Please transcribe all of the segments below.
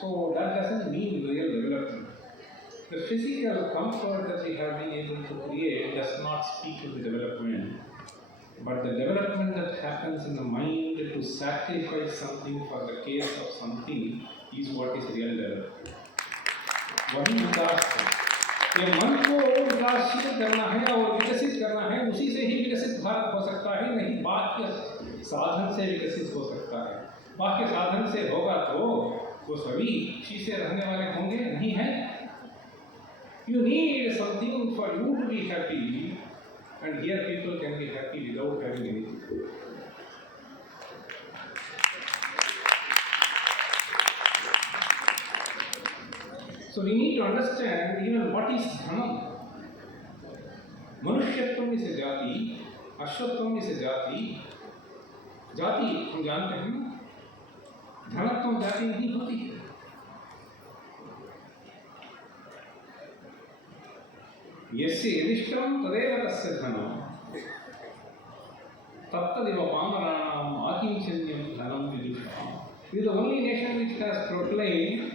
So that doesn't mean real development. The physical comfort that we have been able to create does not speak to the development, but the development that happens in the mind to sacrifice something for the case of something is what is real development. वही विकास है कि मन को विकासशील करना है और विकसित करना है, उसी से ही विकसित भारत हो सकता है, नहीं बाह्य साधन से विकसित हो सकता है। बाह्य साधन से होगा तो वो सभी शीशे रहने वाले होंगे नहीं है। You need something for you to be happy, and here people can be happy without having anything. So we need to understand even what is dhanam. मनुष्यत्व में से जाति, अश्वत्व में से जाति, जाति हम जानते हैं, धनत्व जाति नहीं होती है। यस्य यदिष्टं तदेव तस्य धनं, तत्तदिव पामराणाम् आकिञ्चन्यं धनं विदुषाम्. It is the only nation which has proclaimed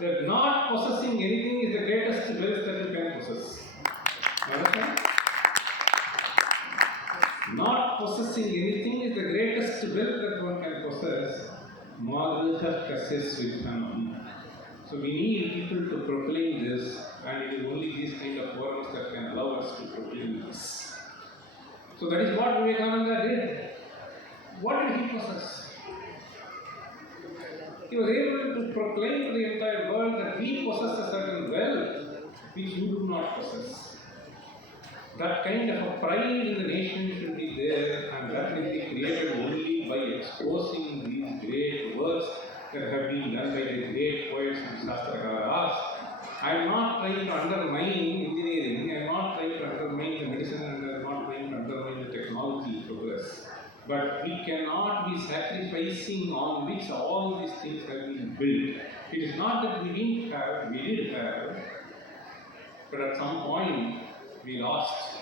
that not possessing anything is the greatest wealth that you can possess. Understand? Not possessing anything is the greatest wealth that one can possess. Madhurya kasya svidhanam. So we need people to proclaim this, and it is only these kind of forums that can allow us to proclaim this. So that is what Vivekananda did. What did he possess? He was able to proclaim to the entire world that we possess a certain wealth which you do not possess. That kind of a pride in the nation should be there, and that will be created only by exposing these great works that have been done by the great poets and Shastrakaras. I am not trying to undermine engineering, I am not trying to undermine the medicine, and I am not trying to undermine the technology progress. But we cannot be sacrificing on which all these things have been built. It is not that we didn't have, we did have, but at some point we lost.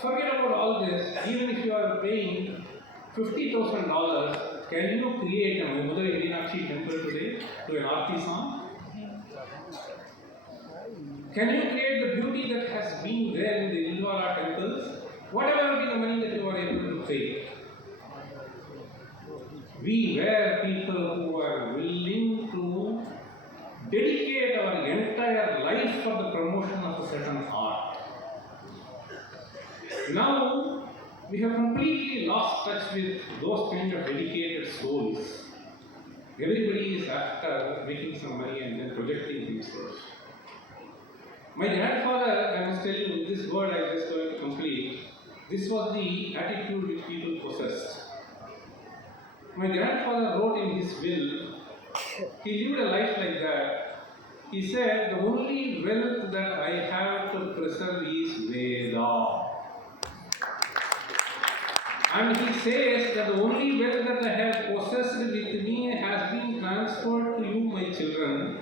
Forget about all this. Even if you are paying $50,000, can you create a Madurai Meenakshi temple today to an artisan? Can you create the beauty that has been there in the Indwara temples? Whatever be the money that you are able to pay. We were people who were willing to dedicate our entire life for the promotion of a certain art. Now, we have completely lost touch with those kind of dedicated souls. Everybody is after making some money and then projecting himself. My grandfather, I must tell you, this word I just going to complete. This was the attitude which people possessed. My grandfather wrote in his will, he lived a life like that. He said, the only wealth that I have to preserve is Veda. And he says that the only wealth that I have possessed with me has been transferred to you, my children.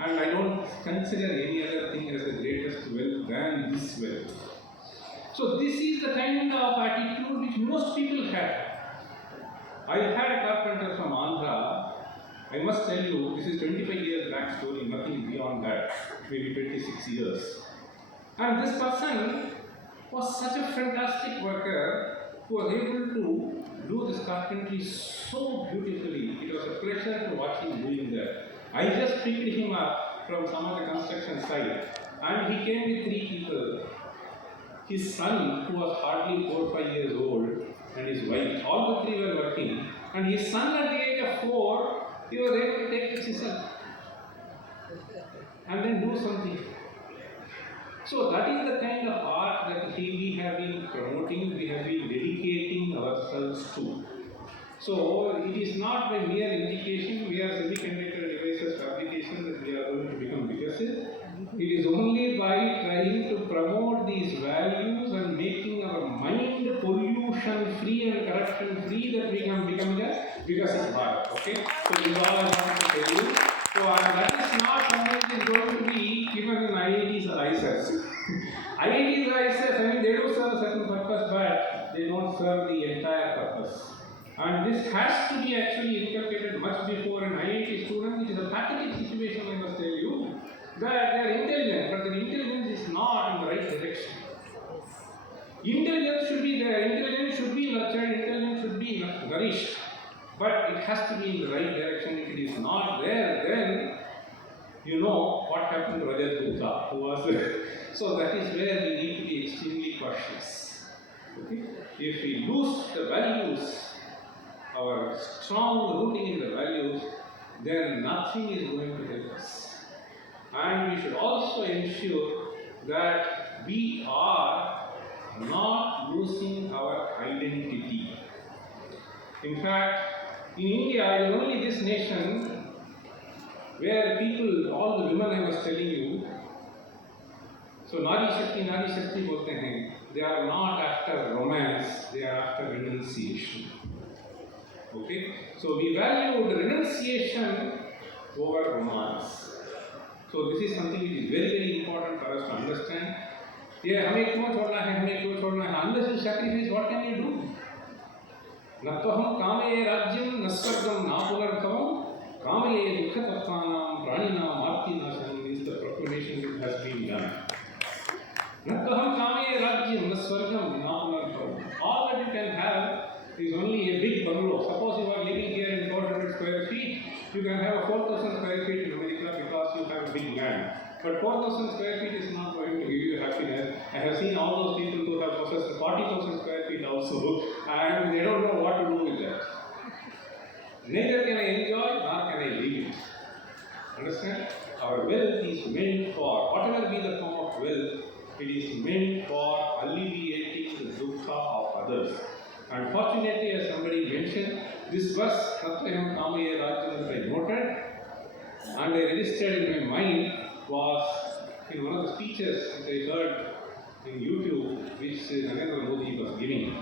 And I don't consider any other thing as the greatest wealth than this wealth. So this is the kind of attitude which most people have. I had a carpenter from Andhra. I must tell you, this is 25 years back story, nothing beyond that, maybe 26 years. And this person was such a fantastic worker who was able to do this carpentry so beautifully. It was a pleasure to watch him doing that. I just picked him up from some of the construction site, and he came with 3 people. His son, who was hardly 4 or 5 years old, and his wife, all the 3 were working. And his son, at the age of 4, he was able to take the chisel and then do something. So that is the kind of art that we have been promoting, we have been dedicating ourselves to. So it is not by mere indication we are semiconductor devices fabrication that we are going to become vikasiv. It is only by trying to promote these values and making our mind pollution free and corruption free that we can become a vikasiv Bharat. Okay? So this is all I want to tell you. So that is not something that is going to be given in IITs or ISS. IITs or ISS, I mean, they do serve a certain purpose, but they don't serve the entire purpose. And this has to be actually pathetic situation, I must tell you, that they are intelligent, but their intelligence is not in the right direction. Intelligence should be there, intelligence should be nurtured, intelligence should be nourished, but it has to be in the right direction. If it is not there, then you know what happened to Rajat Gupta, who was so that is where we need to be extremely cautious. Okay? If we lose the values, our strong rooting in the values, then nothing is going to help us. And we should also ensure that we are not losing our identity. In fact, in India, it is only this nation where people, all the women I was telling you, so Nari Shakti bolte hain, they are not after romance, they are after renunciation. Okay? So we value the renunciation over romance. So this is something which is very, very important for us to understand. Yeah, हमें क्यों छोड़ना है, हमें क्यों छोड़ना है? Unless you sacrifice, what can you do? न तो हम कामये राज्यं न स्वर्गं न पुनर्भवं कामये दुःखतत्त्वानां प्राणिनां आर्तिनाशनम् is the proclamation that has been done. न तो हम कामये राज्यं न स्वर्गं न पुनर्भवं. All that you can have is only a big bungalow. Suppose you are living here in 400 square feet, you can have a 4,000 square feet in America because you have a big land. But 4,000 square feet is not going to give you happiness. I have seen all those people who have possessed 40,000 square feet also, and they don't know what to do with that. Neither can I enjoy, nor can I leave it. Understand? Our wealth is meant for, whatever be the form of wealth, it is meant for alleviating the dukkha of others. And fortunately, as somebody mentioned, this verse, Satyam Kamaye Rajyam, that I noted and I registered in my mind was in one of the speeches that I heard in YouTube, which Narendra Modi was giving.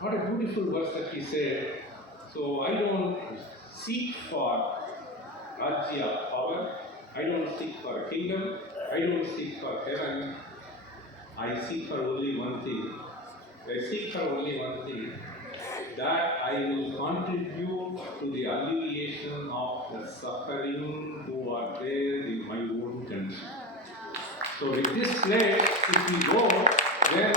What a beautiful verse that he said. So I don't seek for Rajya power, I don't seek for a kingdom, I don't seek for heaven, I seek for only one thing. I seek for only one thing, that I will contribute to the alleviation of the suffering who are there in my own country. So with this pledge, if we go, then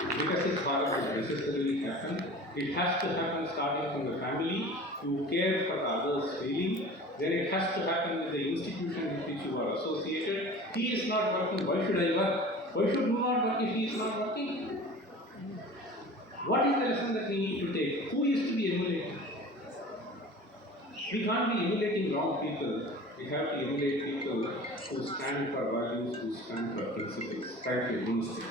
Viksit Bharat will necessarily happen. It has to happen starting from the family. You care for the others' feeling. Then it has to happen with the institution with which you are associated. He is not working, why should I work? Why should you not work if he is not working? What is the lesson that we need to take? Who is to be emulated? We can't be emulating wrong people. We have to emulate people who stand for values, who stand for principles. Thank you. Namaste.